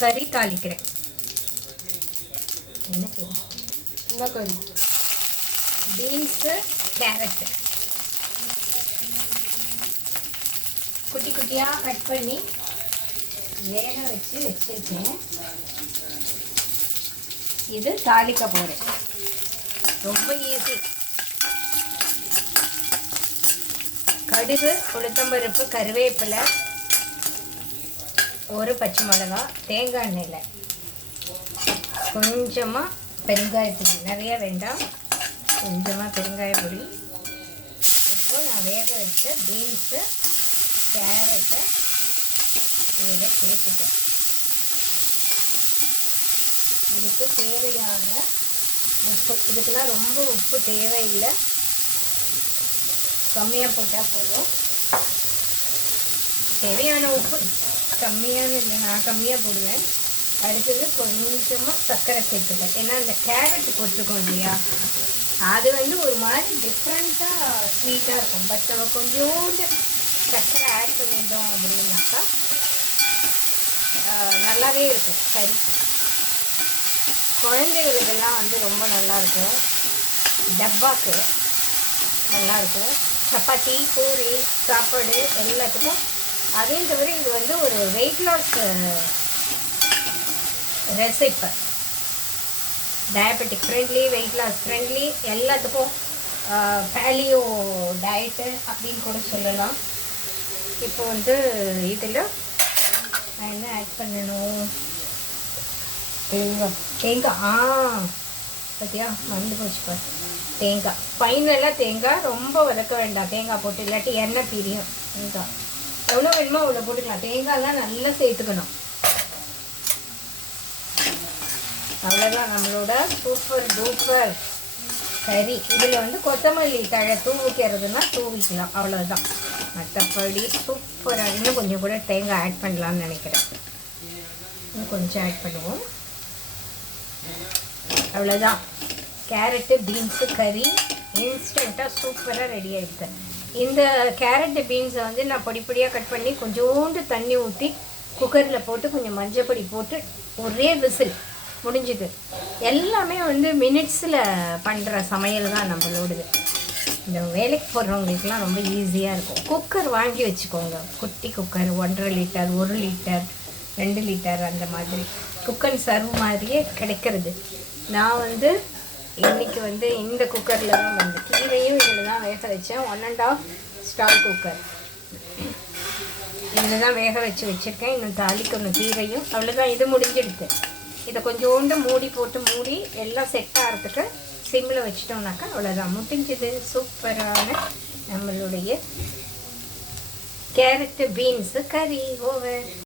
கறி தாளிக்கிறேன். என்ன கறி? Beans carrot. குட்டி குட்டியாக கட் பண்ணி வேக வச்சு வச்சிருக்கேன். இது தாளிக்க போகிறேன் ரொம்ப ஈஸி கடுகு உளுத்தம்பருப்பு கருவேப்பிலை ஒரு பச்சை மிளகா தேங்காய் எண்ணெயில். கொஞ்சமாக பெருங்காயப்பொடி நிறைய வேண்டாம். கொஞ்சமாக பெருங்காயப்பொடி இப்போ நான் வேக வச்ச பீன்ஸு கேரட்டை இதில் சேர்த்துட்டேன். இதுக்கு தேவையான உப்பு. இதுக்கெல்லாம் ரொம்ப உப்பு தேவையில்லை. கம்மியாக போட்டால் போதும். தேவையான உப்பு கம்மியான இல்லை நான் கம்மியாக போடுவேன். அடுத்தது கொஞ்சமாக சர்க்கரை சேர்த்துப்பேன் ஏன்னா அந்த கேரட் போட்டிருக்கோம் இல்லையா? அது வந்து ஒரு மாதிரி டிஃப்ரெண்ட்டாக ஸ்வீட்டாக இருக்கும். பட் நம்ம கொஞ்சோண்டு சர்க்கரை ஆட் பண்ணிட்டோம் அப்படின்னாக்கா நல்லாவே இருக்கும். சரி. குழந்தைகளுக்கெல்லாம் வந்து ரொம்ப நல்லா இருக்கும். டப்பாக்கு நல்லா இருக்கும். சப்பாத்தி பூரி சாப்பாடு எல்லாத்துக்கும். அதையும் தவிர இது வந்து ஒரு weight loss recipe diabetic friendly weight loss friendly எல்லாத்துக்கும் பேலியோ டயட்டு அப்படின்னு கூட சொல்லலாம். இப்போ வந்து இதில் நான் என்ன ஆட் பண்ணணும்? தேங்காய். தேங்காய் ஆ. பார்த்தியா மறந்து போச்சு பாரு. தேங்காய். ஃபைனலாக தேங்காய் ரொம்ப வதக்க வேண்டாம். தேங்காய் போட்டு இல்லாட்டி எண்ணெய் பிரியும். தேங்காய். எவ்வளோ வேணுமோ அவ்வளோ போட்டுக்கலாம். தேங்காய்லாம் நல்லா சேர்த்துக்கணும். அவ்வளோதான் நம்மளோட சூப்பர் டூப்பர் சரி இதில் வந்து கொத்தமல்லி தழை தூவிக்கிறதுனா தூவிக்கலாம். அவ்வளோதான் மற்றபடி சூப்பராக இன்னும் கொஞ்சம் கூட தேங்காய் ஆட் பண்ணலாம்னு நினைக்கிறேன். இன்னும் கொஞ்சம் ஆட் பண்ணுவோம். அவ்வளோதான் கேரட்டு பீன்ஸு கறி இன்ஸ்டண்ட்டாக சூப்பராக ரெடி ஆகிடுது இந்த கேரட்டு பீன்ஸை வந்து நான் பொடி பொடியாக கட் பண்ணி கொஞ்சோண்டு தண்ணி ஊற்றி குக்கரில் போட்டு கொஞ்சம் மஞ்சள் பொடி போட்டு ஒரே விசில் முடிஞ்சுது. எல்லாமே வந்து மினிட்ஸில் பண்ணுற சமையல் தான் நம்மளோடது. இந்த வேலைக்கு போடுறவங்களுக்குலாம் ரொம்ப ஈஸியாக இருக்கும். குக்கர் வாங்கி வச்சுக்கோங்க. குட்டி குக்கர் ஒன்றரை லிட்டர் ஒரு லிட்டர் ரெண்டு லிட்டர் அந்த மாதிரி. குக்கர் சர்வ் மாதிரியே கிடைக்கிறது. நான் வந்து இன்னைக்கு வந்து இந்த குக்கரில் தான் வந்து கீரையும் இதில் தான் வேக வச்சேன். One and half stall cooker இதில் தான் வேக வச்சு வச்சுருக்கேன். இன்னும் தாளிக்கணும் கீரையும். அவ்வளோதான் இது முடிஞ்சிடுது. இதை கொஞ்சோண்டு மூடி போட்டு மூடி எல்லாம் செட் ஆகிறதுக்கு சிம்மில் வச்சிட்டோம்னாக்கா அவ்வளோதான் முடிஞ்சது. சூப்பரான நம்மளுடைய கேரட்டு பீன்ஸு கறி ஓவர்.